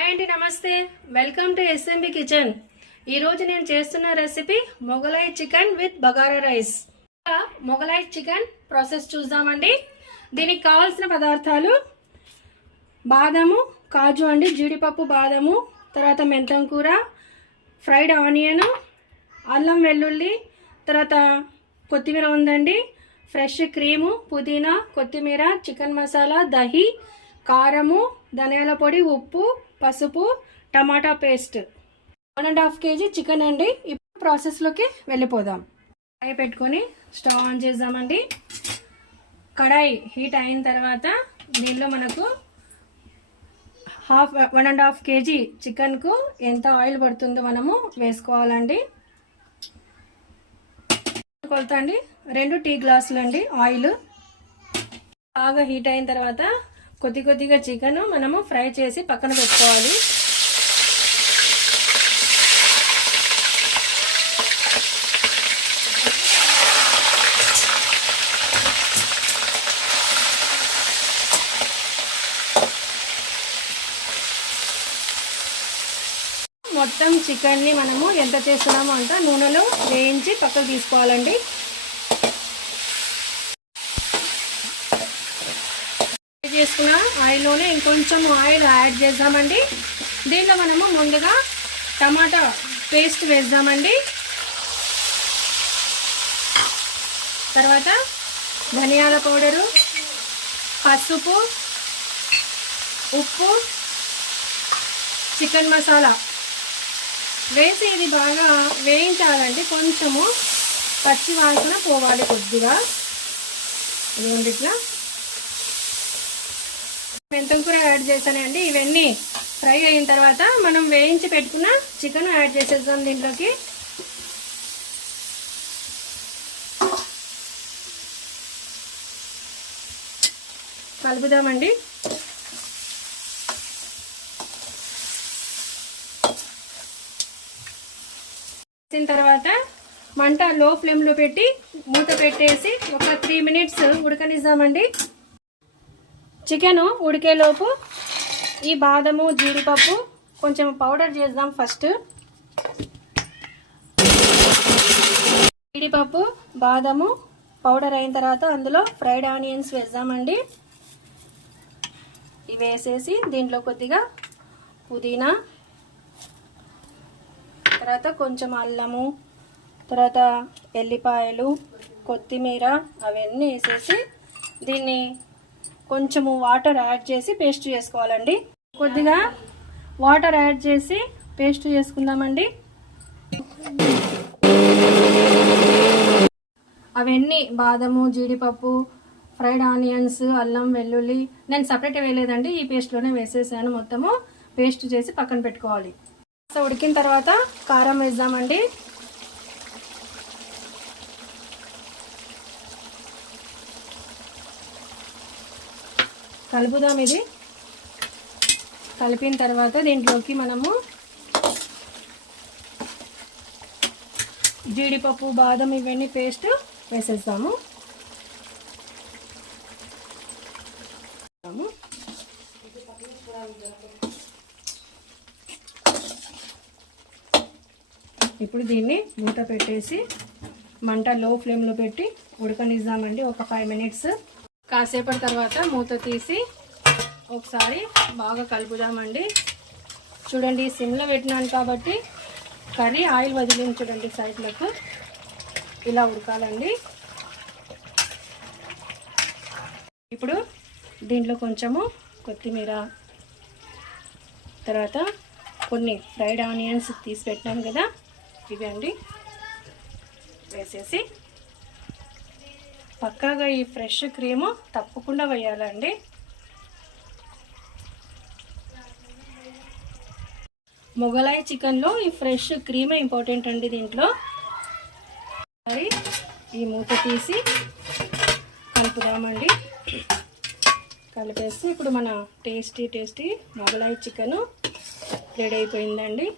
Hi అండి, నమస్తే. Welcome to SMB kitchen. ఈరోజు నేను చేస్తున్న recipe Mughlai chicken with bagara rice. Mughlai chicken process చూద్దామండి. దీనికి కావాల్సిన పదార్థాలు బాదము, కాజు అండి, జీడిపప్పు, బాదము, తర్వాత మెంతం కూర, ఫ్రైడ్ ఆనియన్, అల్లం వెల్లుల్లి, తర్వాత కొత్తిమీర ఉందండి, ఫ్రెష్ క్రీము, పుదీనా, కొత్తిమీర, చికెన్ మసాలా, దహి, కారము, ధనియాల పొడి, ఉప్పు, పసుపు, టమాటా పేస్ట్, 1.5 kg చికెన్ అండి. ఇప్పుడు ప్రాసెస్లోకి వెళ్ళిపోదాం. కడాయి పెట్టుకొని స్టవ్ ఆన్ చేద్దామండి. కడాయి హీట్ అయిన తర్వాత దీనిలో మనకు 1.5 kg చికెన్కు ఎంత ఆయిల్ పడుతుందో మనము వేసుకోవాలండి. కొలత అండి 2 టీ గ్లాసులు అండి ఆయిల్. బాగా హీట్ అయిన తర్వాత కొద్దిగా చికెన్ మనము ఫ్రై చేసి పక్కన పెట్టుకోవాలి. మొత్తం చికెన్ని మనము ఎంత చేస్తున్నామో అంత నూనెలో వేయించి పక్కకు తీసుకోవాలండి. చేసుకున్న ఆయిల్లోనే ఇంకొంచెం ఆయిల్ యాడ్ చేద్దామండి. దీనిలో మనము ముందుగా టమాటా పేస్ట్ వేద్దామండి. తర్వాత ధనియాల పౌడరు, పసుపు, ఉప్పు, చికెన్ మసాలా వేసి ఇది బాగా వేయించాలండి. కొంచెము పచ్చి వాసన పోవాలి కొద్దిగా. ఇదిగోండి ఇట్లా. మెంతం కూర యాడ్ చేశానండి. ఇవన్నీ ఫ్రై అయిన తర్వాత మనం వేయించి పెట్టుకున్న చికెన్ యాడ్ చేసేద్దాం దీంట్లోకి. కలుపుదామండి. వేసిన తర్వాత మంట లో ఫ్లేమ్లో పెట్టి మూత పెట్టేసి ఒక 3 minutes ఉడకనిద్దామండి. చికెన్ ఉడికేలోపు ఈ బాదము, జీడిపప్పు కొంచెం పౌడర్ చేద్దాం. ఫస్ట్ జీడిపప్పు, బాదము పౌడర్ అయిన తర్వాత అందులో ఫ్రైడ్ ఆనియన్స్ వేద్దామండి. ఇవి వేసేసి దీంట్లో కొద్దిగా పుదీనా, తర్వాత కొంచెం అల్లము, తర్వాత ఎల్లిపాయలు, కొత్తిమీర అవన్నీ వేసేసి దీన్ని కొంచెము వాటర్ యాడ్ చేసి పేస్ట్ చేసుకోవాలండి. కొద్దిగా వాటర్ యాడ్ చేసి పేస్ట్ చేసుకుందామండి. అవన్నీ బాదము, జీడిపప్పు, ఫ్రైడ్ ఆనియన్స్, అల్లం వెల్లుల్లి నేను సపరేట్ వేయలేదండి, ఈ పేస్ట్లోనే వేసేసాను. మొత్తము పేస్ట్ చేసి పక్కన పెట్టుకోవాలి. ఉడికిన తర్వాత కారం వేద్దామండి. కలుపుదాం. ఇది కలిపిన తర్వాత దీంట్లోకి మనము జీడిపప్పు, బాదం ఇవన్నీ పేస్ట్ వేసేస్తాము. ఇప్పుడు దీన్ని మూత పెట్టేసి మంట లో ఫ్లేమ్లో పెట్టి ఉడకనిద్దామండి ఒక 5 minutes. కాసేపటి తర్వాత మూత తీసి ఒకసారి బాగా కలుపుదామండి. చూడండి సిమ్లో పెట్టినాను కాబట్టి కర్రీ ఆయిల్ వదిలింది. చూడండి సైడ్లకు ఇలా ఉడకాలండి. ఇప్పుడు దీంట్లో కొంచెము కొత్తిమీర, తర్వాత కొన్ని ఫ్రైడ్ ఆనియన్స్ తీసి పెట్టాను కదా ఇవి అండి వేసేసి పక్కాగా ఈ ఫ్రెష్ క్రీము తప్పకుండా వేయాలండి. మొగలాయ్ చికెన్లో ఈ ఫ్రెష్ క్రీమే ఇంపార్టెంట్ అండి. దీంట్లో మరి ఈ మూత తీసి కలుపుదామండి. కలిపేసి ఇప్పుడు మన టేస్టీ మొగలాయ్ చికెన్ రెడీ అయిపోయిందండి.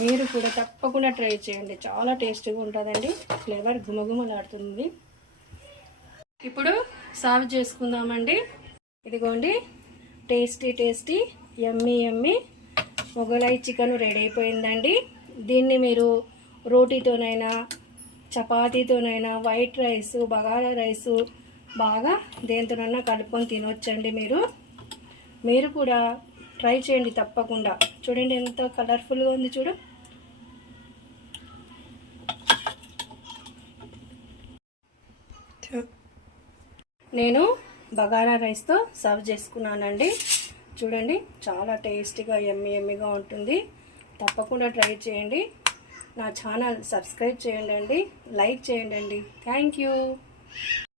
మీరు కూడా తప్పకుండా ట్రై చేయండి, చాలా టేస్టీగా ఉంటుందండి. ఫ్లేవర్ గుమగుమలాడుతుంది. ఇప్పుడు సర్వ్ చేసుకుందామండి. ఇదిగోండి టేస్టీ యమ్మీ మొగలాయి చికెన్ రెడీ అయిపోయిందండి. దీన్ని మీరు రోటీతోనైనా చపాతీతోనైనా వైట్ రైస్ బగారా రైసు బాగా దేంతోనైనా కలుపుకొని తినొచ్చండి. మీరు కూడా ట్రై చేయండి తప్పకుండా. చూడండి ఎంత కలర్ఫుల్గా ఉంది చూడు. నేను బగారా రైస్తో సర్వ్ చేసుకున్నానండి. చూడండి చాలా టేస్టీగా ఎమ్మిగా ఉంటుంది. తప్పకుండా ట్రై చేయండి. నా ఛానల్ సబ్స్క్రైబ్ చేయండి, లైక్ చేయండి. Thank you.